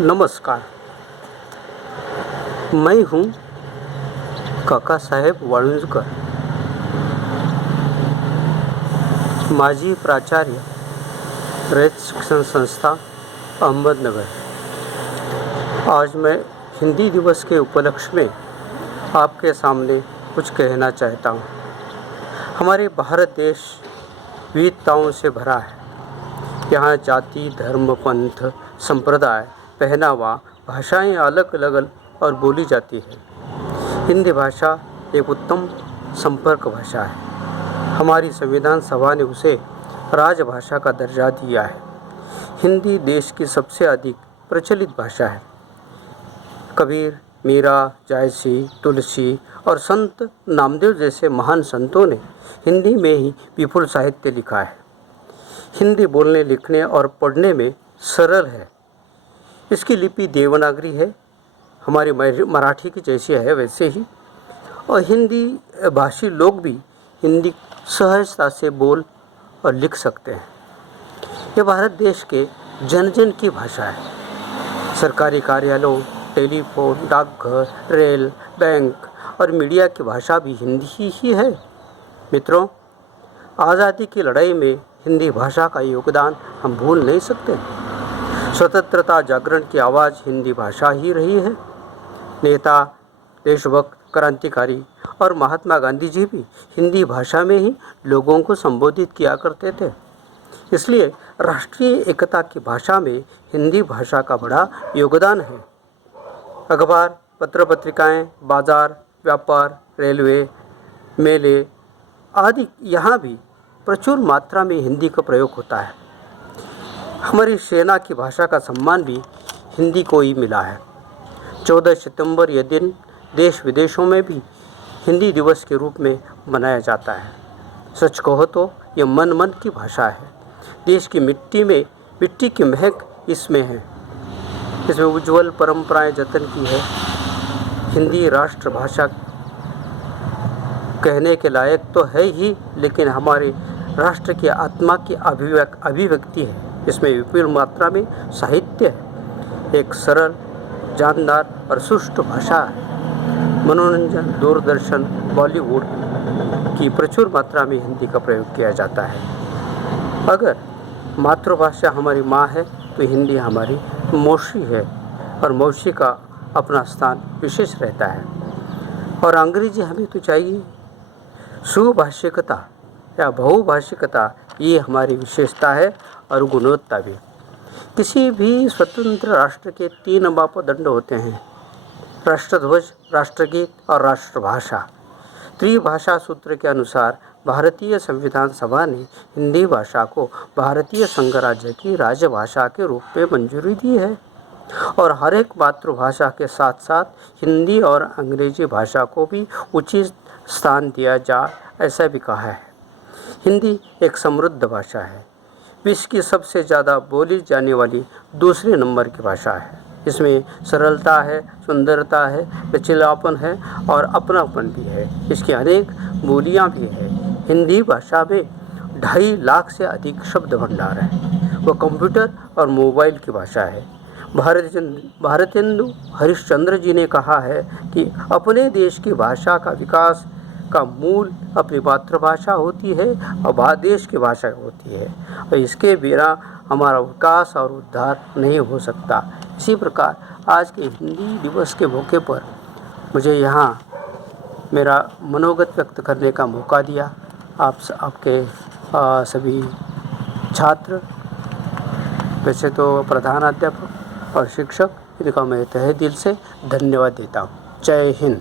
नमस्कार। मैं हूँ काका साहेब वाळुंजकर, माजी प्राचार्य, रयत शिक्षण संस्था, अहमदनगर। आज मैं हिंदी दिवस के उपलक्ष्य में आपके सामने कुछ कहना चाहता हूँ। हमारे भारत देश विविधताओं से भरा है। यहाँ जाति, धर्म, पंथ, संप्रदाय, पहनावा, भाषाएं अलग अलग और बोली जाती है। हिंदी भाषा एक उत्तम संपर्क भाषा है। हमारी संविधान सभा ने उसे राजभाषा का दर्जा दिया है। हिंदी देश की सबसे अधिक प्रचलित भाषा है। कबीर, मीरा, जायसी, तुलसी और संत नामदेव जैसे महान संतों ने हिंदी में ही विपुल साहित्य लिखा है। हिंदी बोलने, लिखने और पढ़ने में सरल है। इसकी लिपि देवनागरी है, हमारी मराठी की जैसी है वैसे ही, और हिंदी भाषी लोग भी हिंदी सहजता से बोल और लिख सकते हैं। यह भारत देश के जन जन की भाषा है। सरकारी कार्यालयों, टेलीफोन, डाकघर, रेल, बैंक और मीडिया की भाषा भी हिंदी ही है। मित्रों, आज़ादी की लड़ाई में हिंदी भाषा का योगदान हम भूल नहीं सकते। स्वतंत्रता जागरण की आवाज़ हिंदी भाषा ही रही है। नेता, देशभक्त, क्रांतिकारी और महात्मा गांधी जी भी हिंदी भाषा में ही लोगों को संबोधित किया करते थे। इसलिए राष्ट्रीय एकता की भाषा में हिंदी भाषा का बड़ा योगदान है। अखबार, पत्र पत्रिकाएं, बाजार, व्यापार, रेलवे, मेले आदि यहाँ भी प्रचुर मात्रा में हिंदी का प्रयोग होता है। हमारी सेना की भाषा का सम्मान भी हिंदी को ही मिला है। 14 सितंबर यह दिन देश विदेशों में भी हिंदी दिवस के रूप में मनाया जाता है। सच कहो तो यह मन मन की भाषा है। देश की मिट्टी की महक इसमें है। इसमें उज्जवल परंपराएं जतन की है। हिंदी राष्ट्रभाषा कहने के लायक तो है ही, लेकिन हमारे राष्ट्र की आत्मा की अभिव्यक्ति है। इसमें विपुल मात्रा में साहित्य है। एक सरल, जानदार और सुष्ठु भाषा है। मनोरंजन, दूरदर्शन, बॉलीवुड की प्रचुर मात्रा में हिंदी का प्रयोग किया जाता है। अगर मातृभाषा हमारी माँ है तो हिंदी हमारी मौसी है, और मौसी का अपना स्थान विशेष रहता है। और अंग्रेजी हमें तो चाहिए। सुभाषिकता या बहुभाषिकता ये हमारी विशेषता है और गुणवत्ता भी। किसी भी स्वतंत्र राष्ट्र के 3 मापदंड होते हैं: राष्ट्रध्वज, राष्ट्रगीत और राष्ट्रभाषा। त्रिभाषा सूत्र के अनुसार भारतीय संविधान सभा ने हिंदी भाषा को भारतीय संघ राज्य की राजभाषा के रूप में मंजूरी दी है, और हर एक मातृभाषा के साथ साथ हिंदी और अंग्रेजी भाषा को भी उचित स्थान दिया जाए, ऐसा भी कहा है। हिंदी एक समृद्ध भाषा है। विश्व की सबसे ज़्यादा बोली जाने वाली दूसरे नंबर की भाषा है। इसमें सरलता है, सुंदरता है, लचीलापन है और अपनापन भी है। इसकी अनेक बोलियां भी हैं। हिंदी भाषा में 2.5 लाख से अधिक शब्द भंडार है। वह कंप्यूटर और मोबाइल की भाषा है। भारतेंदु हरिश्चंद्र जी ने कहा है कि अपने देश की भाषा का विकास का मूल अपनी मातृभाषा होती है और देश की भाषा होती है, और इसके बिना हमारा विकास और उद्धार नहीं हो सकता। इसी प्रकार आज के हिंदी दिवस के मौके पर मुझे यहाँ मेरा मनोगत व्यक्त करने का मौका दिया। आपके सभी छात्र, वैसे तो प्रधानाध्यापक और शिक्षक, इनका मैं तहे दिल से धन्यवाद देता हूँ। जय हिंद।